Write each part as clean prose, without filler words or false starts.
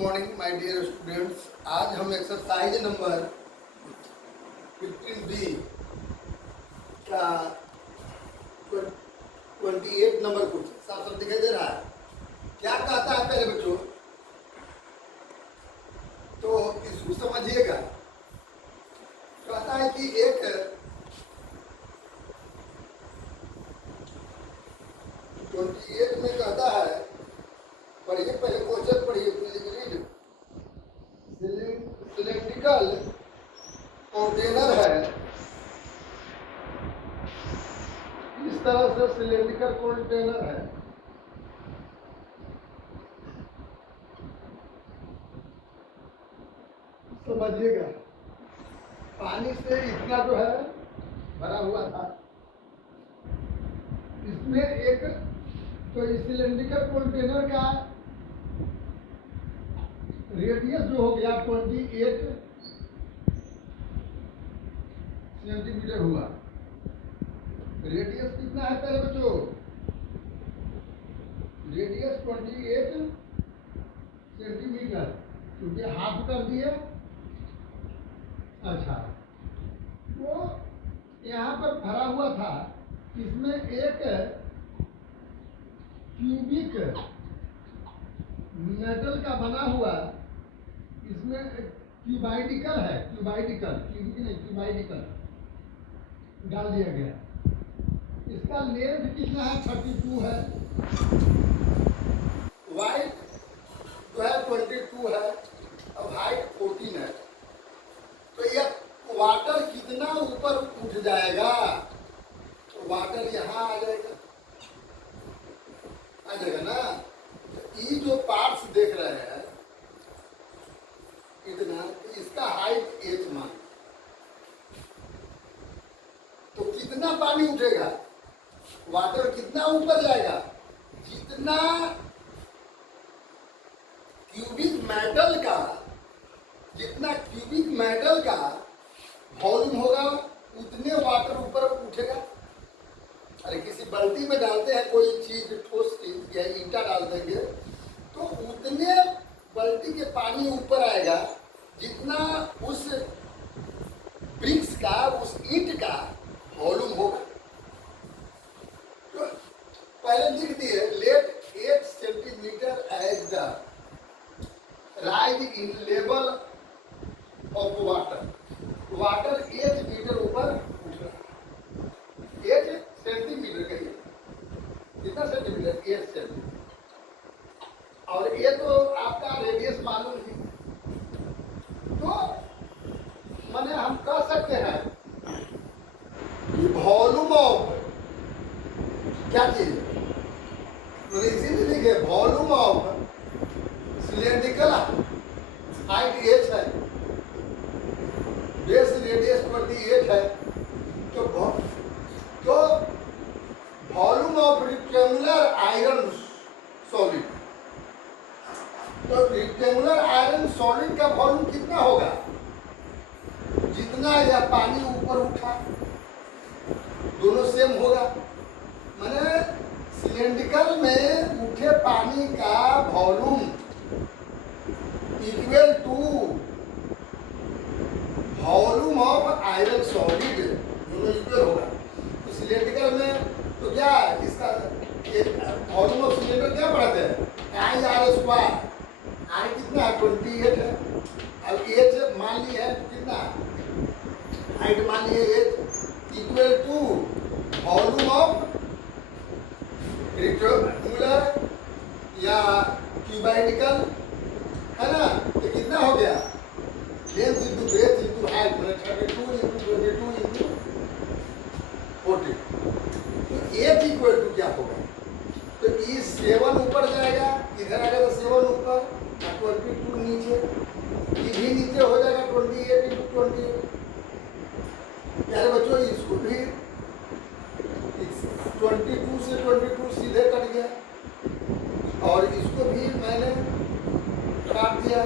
Morning my dear students. आज हम exercise number 15B का 28 नंबर क्वेश्चन साफ साफ दिखाई दे रहा है। क्या कहता है पहले बच्चों, तो इसको समझिएगा। कहता है कि एक 28 में कहता है, पढ़िए पहले क्वेश्चन पढ़िए, सिलेंड्रिकल कंटेनर है। इस तरह से सिलेंड्रिकल कंटेनर है, समझिएगा। पानी से इतना जो है भरा हुआ था, इसमें एक तो इस सिलेंड्रिकल कंटेनर का रेडियस जो हो गया 28 सेंटीमीटर हुआ। रेडियस कितना है पहले बच्चों? रेडियस 28 सेंटीमीटर, क्योंकि हाफ कर दिए। अच्छा, वो यहाँ पर भरा हुआ था, इसमें एक क्यूबिक मेटल का बना हुआ, इसमें क्यूबाइडिकल है, क्यूबिक नहीं, क्यूबाइडिकल डाल दिया गया। इसका लेंथ कितना है? 32 है। वाइट जो है 22 है और हाइट 14 है। तो यह वाटर कितना ऊपर उठ जाएगा? तो वाटर यहाँ आ जाएगा ना। तो ये जो पार्ट्स देख रहे हैं इतना, इसका हाइट 8 मान, तो कितना पानी उठेगा? वाटर कितना ऊपर जाएगा? जितना क्यूबिक मेटल का वॉल्यूम होगा, उतने वाटर ऊपर उठेगा। अरे किसी बाल्टी में डालते हैं कोई चीज, ठोस चीज या ईंटा डाल देंगे, तो उतने बाल्टी के पानी ऊपर आएगा जितना उस ब्रिक्स का, उस ईंट का वॉल्यूम होगा। तो पहले लिख दिए, let 8 centimetre as the rise in level of water. Water 8 metre ऊपर उठ रहा है। 8 सेंटीमीटर कहिए, कितना सेंटीमीटर? 8 सेंटीमीटर। और ये तो आपका रेडियस मालूम ही, तो माने हम कह सकते हैं कि वॉल्यूम ऑफ क्या चीज, तो इसीलिए लिखे वॉल्यूम ऑफ सिलेंड्रिकल हाइट 8 है, बेस रेडियस 28 है। तो volume of rectangular iron solid, तो रेक्टेंगुलर आयरन सॉलिड का वॉल्यूम कितना होगा? जितना यह पानी ऊपर उठा, दोनों सेम होगा। माने सिलेंड्रिकल में उठे पानी का volume equal to volume of iron solid, दोनों इक्वल होगा। तो सिलेंड्रिकल में तो क्या इसका वॉल्यूम ऑफ सिलेंडर क्या बढ़ाते हैं? I/R²। आर कितना है? 28 है। अब एच मान लिया है कितना, हाइट मान लिया 8, equal to volume of rectangular या क्यूबाइडिकल, है ना। तो कितना हो गया? Length into breadth into height, मतलब 32 इंटू 22 इंटू 40। तो एच इक्वल टू क्या होगा? तो ये 7 ऊपर जाएगा, इधर आ जाएगा 7 ऊपर, 22 नीचे, ये भी नीचे हो जाएगा 28 इंटू 28। यार बच्चों, इसको भी 22 से 22 सीधे कट गया, और इसको भी मैंने काट दिया।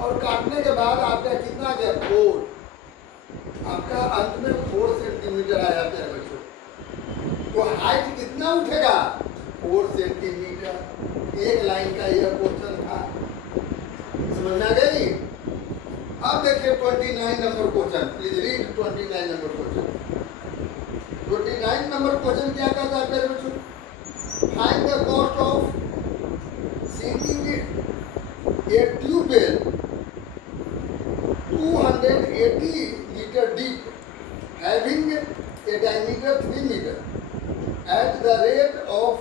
और काटने के बाद आपका कितना गया? 4। आपका अंत में 4 सेंटीमीटर आया प्यारे बच्चों। तो हाइट कितना उठेगा? 4 सेंटीमीटर। एक लाइन का यह क्वेश्चन था, समझ में आ गई? अब देखिए 29 number question, please read 29 number question. 29 number question क्या कहता है मेरे बच्चों? Find the cost of sinking a tube well 280 meter deep, having a diameter 3 meter, at the rate of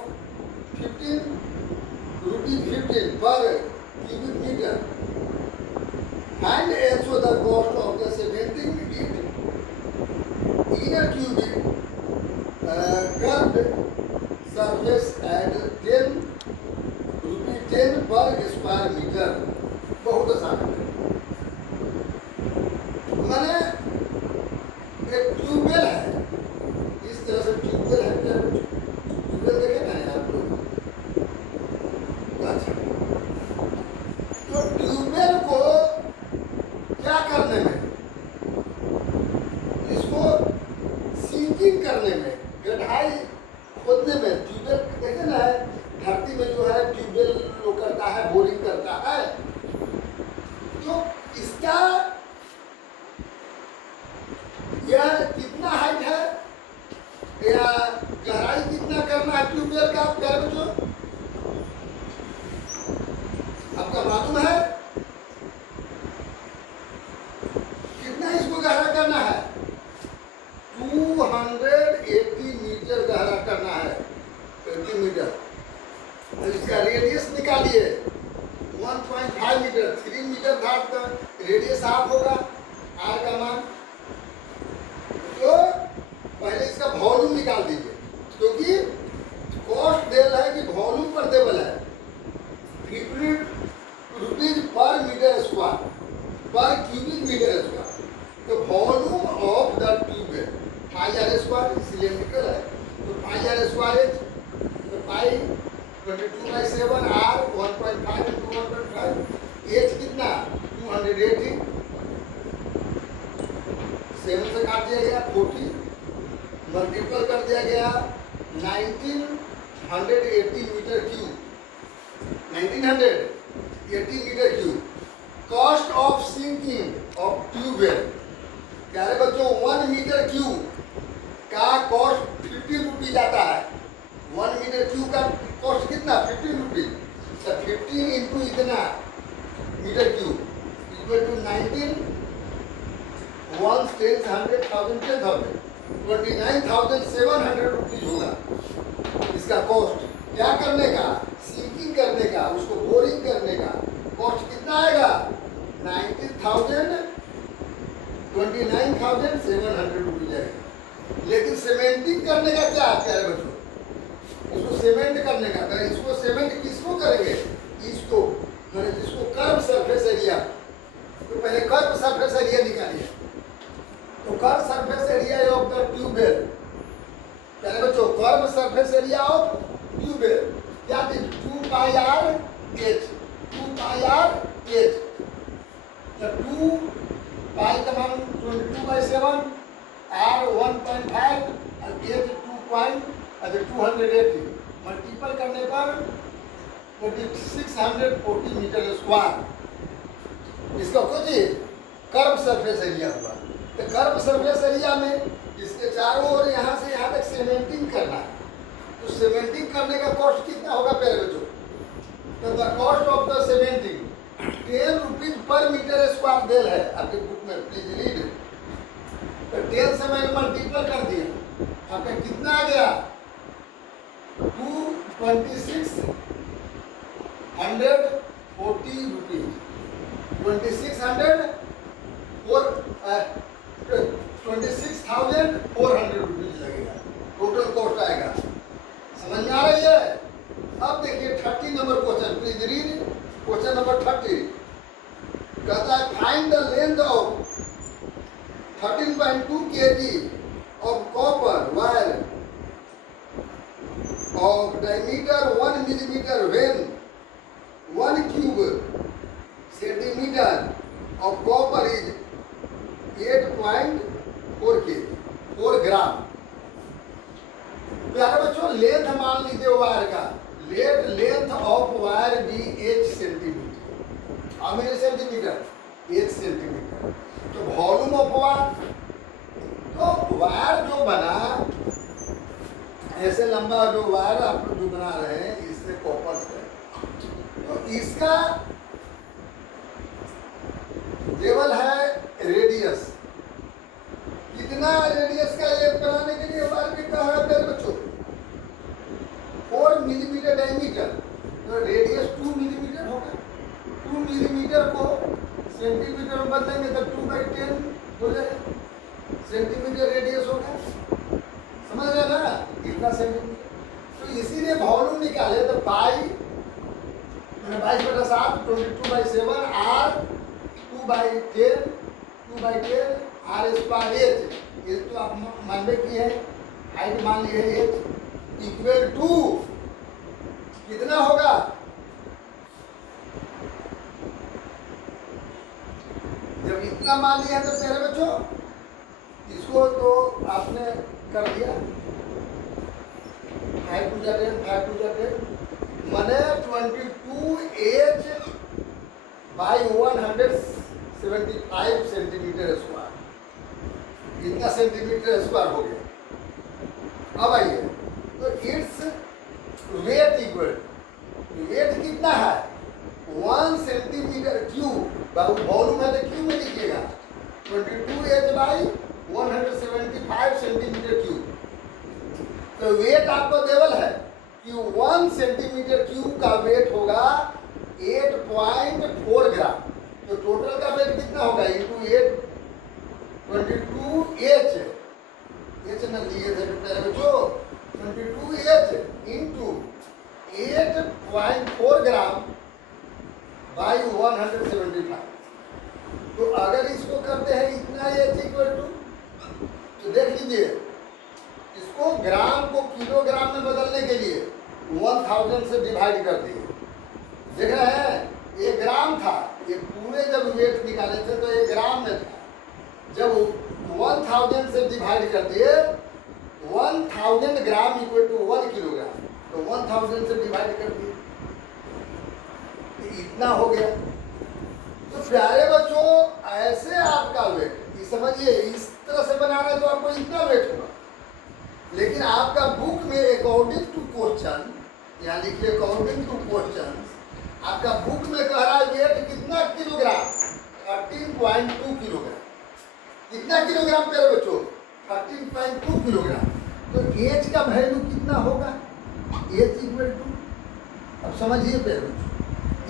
15 rupees 15 per cubic meter. Find also the cost of the cementing it in a cubic curved surface at 10 रुपये 10 पर square metre. बहुत आसान है। मैंने एक tubewell है, इस तरह से ट्यूबवेल है, ट्यूबवेल देखे ना आप लोग? अच्छा, तो ट्यूबवेल को क्या करने में, इसको सिंकिंग करने में, गहराई खोदने में, ट्यूबवेल देखे ना है धरती में जो है ट्यूबवेल वो करता है, बोरिंग करता है, तो इसका यह कितना हाइट है या गहराई कितना करना है ट्यूबवेल का प्यारे बच्चों? आपका मालूम है कितना इसको गहरा करना है? 280 मीटर गहरा करना है, 80 मीटर। तो इसका रेडियस निकालिए 1.5 मीटर, 3 मीटर था तो रेडियस हाफ होगा आर का मान। तो पहले इसका वॉल्यूम निकाल दीजिए, क्योंकि कॉस्ट देल है कि वॉल्यूम पर देवल है 50 rupees per metre square, per cubic metre square. तो volume of the tubewell pi R square, cylindrical है तो पाई आर स्क्वायर एच, तो पाई 22/7 आर 1.5 into 1.5 एच कितना 280, 7 से काट दिया गया 40, मल्टीपल कर दिया गया 1980 metre cube, 1980 metre cube. Cost of sinking of tubewell, कह रहे बच्चों 1 मीटर क्यूब का कॉस्ट 50 रुपीज आता है। 1 मीटर क्यूब का कॉस्ट कितना 50 रुपीज, तो 15 इंटू इतना metre cube equal to 19 1 10 100 1000 10,000 29,700 rupees होगा इसका कॉस्ट। क्या करने का? सिंकिंग करने का, उसको बोरिंग करने का कॉस्ट कितना आएगा? 29,700 रुपीज आएगा। लेकिन सीमेंटिंग करने का क्या है प्यारे बच्चों? इसको सीमेंट करने का, तो इसको सीमेंट किसको करेंगे? इसको मैंने जिसको कर्व सरफेस एरिया, तो पहले कर्व सरफेस एरिया निकालिए। तो curve surface area of the tubewell, प्यारे बच्चों curve surface area of tubewell क्या थी? 2 pi R H, 2 pi R H. तो 2 पाई का मान 22/7, आर 1.5 और एच 280 मल्टीपल करने पर 2640 मीटर स्क्वायर इसका कुछ कर्व सरफेस एरिया हुआ। तो कर्व सरफेस एरिया में इसके चारों ओर यहाँ से यहाँ तक सीमेंटिंग करना है, तो सीमेंटिंग करने का कॉस्ट कितना होगा प्यारे बच्चों? तो the cost of the cementing 10 rupees per metre square देल है आपके बुक में, प्लीज रीड। तो 10 से मैंने मल्टीपल कर दिया, आपका कितना आ गया? 2640 रुपीज, 26,400 रुपीज लगेगा, टोटल कॉस्ट आएगा। समझ में आ रही है? अब देखिए 30 number question, please read question number 30। कहता है find the length of 13.2 kg of copper wire of diameter 1 millimeter when 1 cube centimeter of copper is 8.4 kg, 4 ग्राम। प्यारे बच्चों लेंथ मान लीजिए वायर का, लेट लेंथ ऑफ वायर भी 8 centimetre. How many centimetre, 1 centimetre. तो volume of wire, तो wire जो बना, ऐसे लंबा जो वायर आप जो बना रहे हैं इससे कॉपर से, तो इसका लेवल है रेडियस। कितना रेडियस का ये बनाने के लिए वायर के कहा है मेरे बच्चों, 4 मिलीमीटर डायमीटर। तो रेडियस 2 मिलीमीटर होगा। 2 मिलीमीटर को सेंटीमीटर में बदलेंगे तो 2/10 हो जाएगा, सेंटीमीटर रेडियस होगा। समझ रहे ना, इतना सेंटीमीटर। तो इसीलिए वॉल्यूम निकाले तो पाई 22/7 22/7 आर 2/10 आर स्क्वायर एच। ये तो आप मान में किए हैं, हाइट मान लिए है एच इक्वल टू कितना होगा, जब इतना मान लिया तो प्यारे बच्चों इसको तो आपने कर दिया 5 2 10 माने 22H बाई 175 सेंटीमीटर स्क्वायर। इतना सेंटीमीटर स्क्वायर हो गया। अब आइए तो इट्स वेट इक्वल, वेट कितना है 1 सेंटीमीटर क्यूब। वॉल्यूम है तो क्यूब में लिखिएगा 22H बाई 175 सेंटीमीटर क्यूब। तो वेट आपको देवल है कि 1 सेंटीमीटर क्यूब का वेट होगा 8.4 ग्राम। तो टोटल का वेट कितना होगा इंटू 8 22H एच न लिए थे मेरे बच्चों 22H इंटू 8.4 ग्राम बाई 175। तो अगर इसको करते हैं इतना H इक्वल टू, तो देख लीजिए इसको ग्राम को किलोग्राम में बदलने के लिए 1000 से डिवाइड कर दिए। देख रहे हैं ये ग्राम था, ये पूरे जब वेट निकाले थे तो ये ग्राम में था। जब 1000 से डिवाइड कर दिए 1000 ग्राम इक्वल टू 1 किलोग्राम, तो 1000 से डिवाइड कर दिए तो इतना हो गया। तो प्यारे बच्चों ऐसे आपका वेट समझिए, इस तरह से बना रहे तो आपको इतना वेट होगा, लेकिन आपका बुक में अकॉर्डिंग टू क्वेश्चन, यहाँ लिखिए अकॉर्डिंग टू क्वेश्चन, आपका बुक में कह रहा है वेट कितना किलोग्राम 13.2 किलोग्राम। कितना किलोग्राम प्यारे बच्चों 13.2 किलोग्राम। तो एच का वैल्यू कितना होगा, एच इक्वल टू, अब समझिए प्यारे बच्चों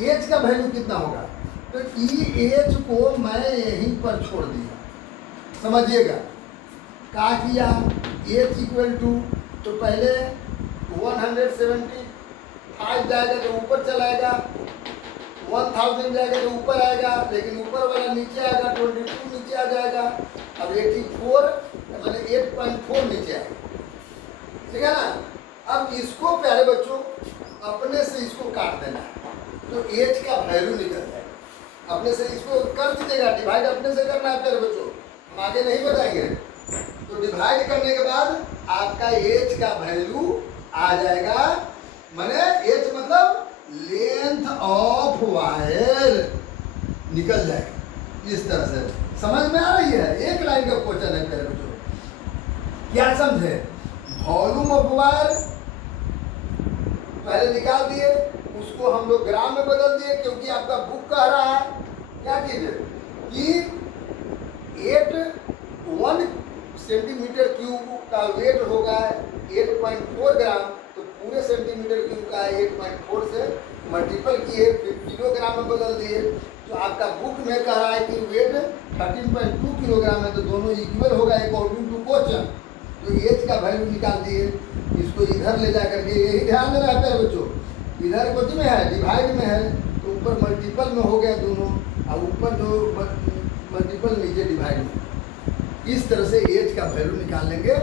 एच का वैल्यू कितना होगा। तो ई एच को मैं यहीं पर छोड़ दिया, समझिएगा क्या किया, एच इक्वल टू, तो पहले 175 जाएगा तो ऊपर चलाएगा, 1000 जाएगा तो ऊपर आएगा, लेकिन ऊपर वाला नीचे आएगा, 22 नीचे आ जाएगा। अब 84 मतलब 8.4 नीचे आएगा, ठीक है ना। अब इसको प्यारे बच्चों अपने से इसको काट देना है, तो एच का वैल्यू निकल जाएगा। अपने से इसको कर दीजिएगा, डिवाइड अपने से करना है प्यारे बच्चों, हम आगे नहीं बताएंगे। तो डिवाइड करने के बाद आपका एच का वैल्यू आ जाएगा, माने एच मतलब लेंथ ऑफ वायर निकल जाएगा। इस तरह से समझ में आ रही है, एक लाइन का क्वेश्चन है प्यारे बच्चों। क्या समझे, वॉल्यूम ऑफ वायर पहले निकाल दिए, उसको हम लोग ग्राम में बदल दिए क्योंकि आपका बुक कह रहा है क्या कीजिए कि 1 सेंटीमीटर क्यूब का वेट होगा 8.4 ग्राम। तो पूरे सेंटीमीटर क्यूब का 8.4 से मल्टीपल किए, फिर किलोग्राम में बदल दिए। तो आपका बुक में कह रहा है कि वेट 13.2 किलोग्राम है, तो दोनों इक्वल होगा अकॉर्डिंग टू क्वेश्चन। तो एच का वैल्यू निकाल दिए, इसको इधर ले जा करके, यही ध्यान देना है प्यारे बच्चों, इधर कुछ में है डिवाइड में है तो ऊपर मल्टीपल में हो गया दोनों, और ऊपर जो मल्टीपल नीचे डिवाइड में। इस तरह से एच का वैल्यू निकाल लेंगे।